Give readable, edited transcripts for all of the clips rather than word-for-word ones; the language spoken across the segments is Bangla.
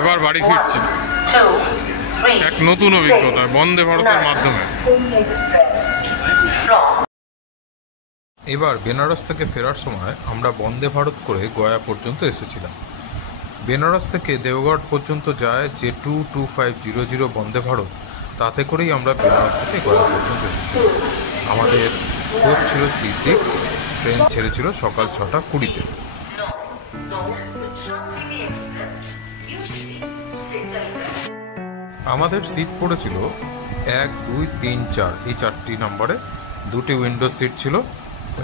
এবার বাড়ি ফিরছি এক নতুন অভিজ্ঞতা বন্দে ভারতের মাধ্যমে। এবার বেনারস থেকে ফেরার সময় আমরা বন্দে ভারত করে গয়া পর্যন্ত এসেছিলাম। বেনারস থেকে দেওঘর পর্যন্ত যায় যে 22500 বন্দে ভারত, তাতে করেই আমরা বেনারস থেকে গয়া পর্যন্ত এসেছিলাম। আমাদের কোচ ছিল C6, ট্রেন ছেড়েছিল সকাল 6টা 20-তে। আমাদের সিট পড়েছিল 1, 2, 3, 4 এই 4টি নম্বরে। 2টি উইন্ডো সিট ছিল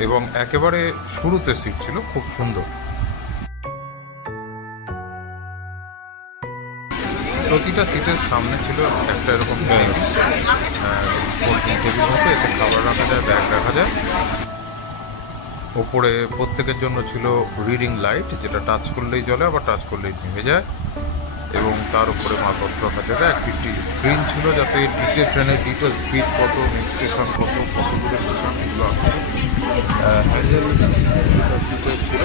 এবং একেবারে শুরুতে সিট ছিল, খুব সুন্দর। প্রতিটা সিটের সামনে ছিল একটা এরকম টেবিল মতো, এতে খাবার রাখা যায়, ব্যাগ রাখা যায়। ওপরে প্রত্যেকের জন্য ছিল রিডিং লাইট, যেটা টাচ করলেই জ্বলে আবার টাচ করলেই ভেঙে যায়, এবং তার উপরে মালপত্র রাখা যায়। একটি স্ক্রিন ছিল যাতে ট্রেনের ডিটেল, স্পিড কত, নেক্সট স্টেশন কত, কত দূরে স্টেশন, এগুলো আছে। হ্যান্ডেল সিটের ছিল,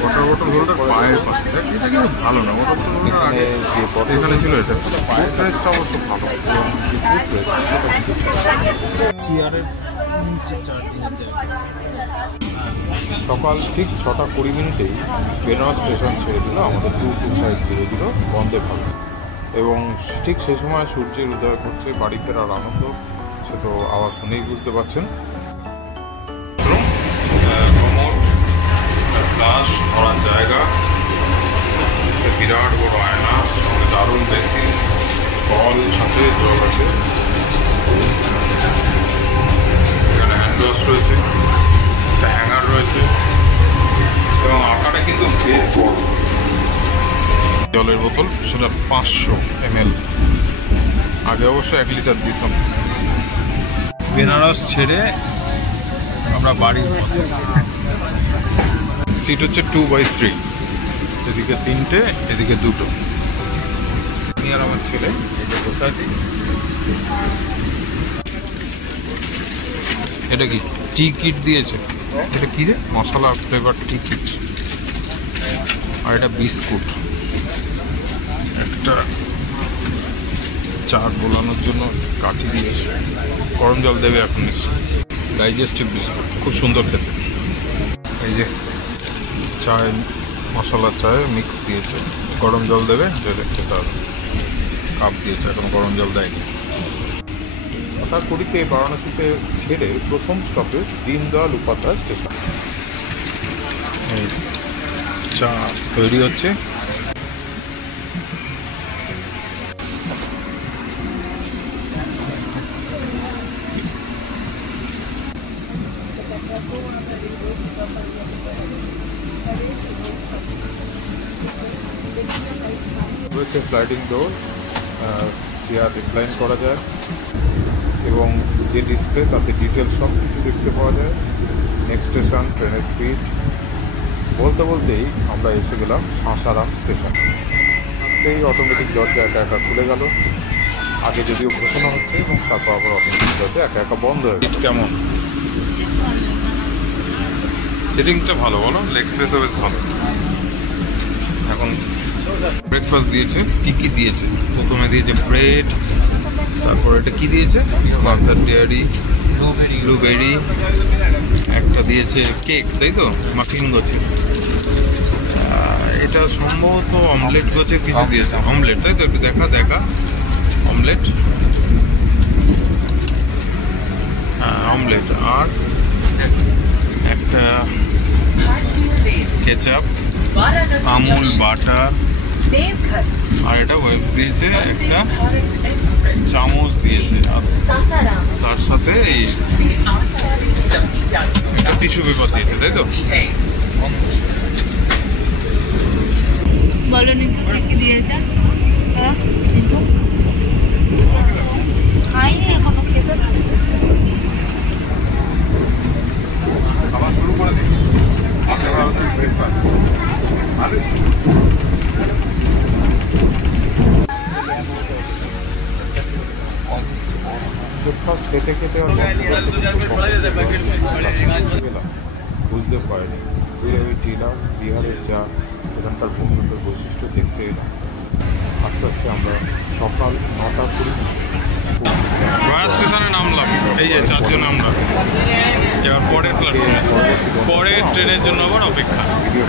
ওয়াটার বোতল হোল্ডার পায়ের পাশে, এটা কিন্তু ভালো না। ওয়াটার বোতল হোল্ডার এখানে ছিল, এটা ফুটরেস্টটা অবশ্য ভালো, চেয়ারের নিচে চার্জিংয়ের জায়গা। সকাল ঠিক 6টা 20 মিনিটেই বেনারস স্টেশন ছেড়ে দিল আমাদের 22500 বন্দে ভারত, এবং ঠিক সে সময় সূর্যের উদয় করছে। বাড়ি ফেরার আনন্দ সে তো আওয়াজ শুনেই বুঝতে পারছেন। ফ্লাশ ভরার জায়গা, বিরাট বড় আয়না, সঙ্গে দারুণ বেশি কল, সাথে জল আছে। এখানে হ্যান্ড ওয়াশ রয়েছে, একটা হ্যাঙ্গার রয়েছে, এবং আকারে কিন্তু বেশ বড়। জলের বোতল, সেটা 500 ml, আগে অবশ্য 1 লিটার দিতাম। বেনারস ছেড়ে আমরা বাড়ির পথে। সিট হচ্ছে 2/3, এদিকে 3টে, এদিকে 2টো। আমি আর আমার ছেলে এই যে বসে আছি। এটা কি টি কিট দিয়েছে? এটা কি রে? মশলা ফ্লেভার টি কিট। আর এটা বিস্কুট, একটা চা গোলানোর জন্য কাঠি দিয়েছে, গরম জল দেবে এখন। ডাইজেস্টিভ বিস্কুট, খুব সুন্দর খেতে। এই যে চায়, মশলা চায় মিক্স দিয়েছে, গরম জল দেবে, ঢেলে খেতে হবে। কাপ দিয়েছে, এখন গরম জল দেয়নি। 20তে বারাণসীতে ছেড়ে প্রথম স্টপেজ দীনদয়াল উপাধ্যায় স্টেশন। এই চা তৈরি হচ্ছে। রয়েছে স্লাইডিং ডোর, চেয়ার রিক্লাইন করা যায়, এবং যে ডিসপ্লে তাতে ডিটেল সব কিছু দেখতে পাওয়া যায়। নেক্সট স্টেশন, ট্রেনের স্পিড। বলতে বলতেই আমরা এসে গেলাম সাসারাম স্টেশন। আসতেই অটোমেটিক দরজা একা একা খুলে গেল। আগে যদিও ঘোষণা হচ্ছে, এবং তারপর আবার অটোমেটিক দরজা একা একা বন্ধ হয়ে গেল। কেমন সিটিংটা ভালো বলো? লেগ স্পেসও বেশ ভালো। এখন ব্রেকফাস্ট দিয়েছে। কি কি দিয়েছে? প্রথমে দিয়েছে ব্রেড, তারপর এটা কি দিয়েছে? বার্গার ডেয়ারি, ব্লুবেরি, একটা দিয়েছে কেক, তাই তো? মাফিন গোছে, এটা সম্ভবত অমলেট গোছে কিছু দিয়েছে। অমলেট, তাই তো? একটু দেখা অমলেট, হ্যাঁ অমলেট। আর একটা কেচাপ, আমুল বাটার, আর এটা ওয়েবস দিয়েছে, একটা চামচ দিয়েছে, আর তার সাথে এই একটা টিস্যু পেপার দিয়েছে, তাই তো? বলনি কি দিয়েছে? খাইনি এখনো, খেতে খাবার শুরু করে দিই। ব্রেকফাস্ট খেতে খেতে বুঝতে পারিনি। দূরে ওই টিলা, বিহারের চা, এখানকার ভূমিরূপের বৈশিষ্ট্য দেখতে এলাম। আস্তে আস্তে আমরা সকাল 9:20 গয়া স্টেশনে নামলাম, এই যে 4 জন আমরা। এবার পরের প্ল্যাটফর্মে, পরের ট্রেনের জন্য আবার অপেক্ষা। ভিডিও